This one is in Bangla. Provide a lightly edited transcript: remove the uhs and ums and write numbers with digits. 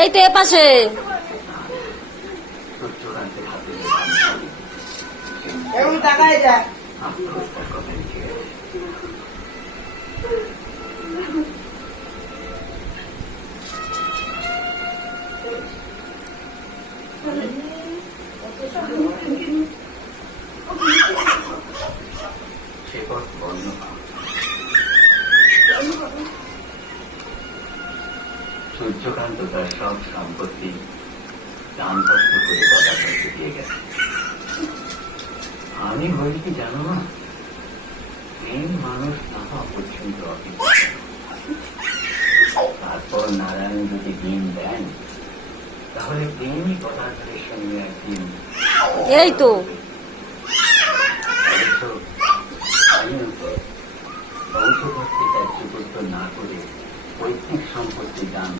এই তো এ পাশে। সূর্যকান্ত তার সব সম্পত্তি দানপত্র করে গদাধরকে দিয়ে গেছে। আমি বলি কি জানো না, এই মানুষ না হওয়া পর্যন্ত তারপর নারায়ণ যদি দিন দেন, তাহলে প্রেমই গদাধরের সঙ্গে একদিন। এই তো বংশভর্তি ত্যায্য না করে পৈতৃক সম্পত্তি দান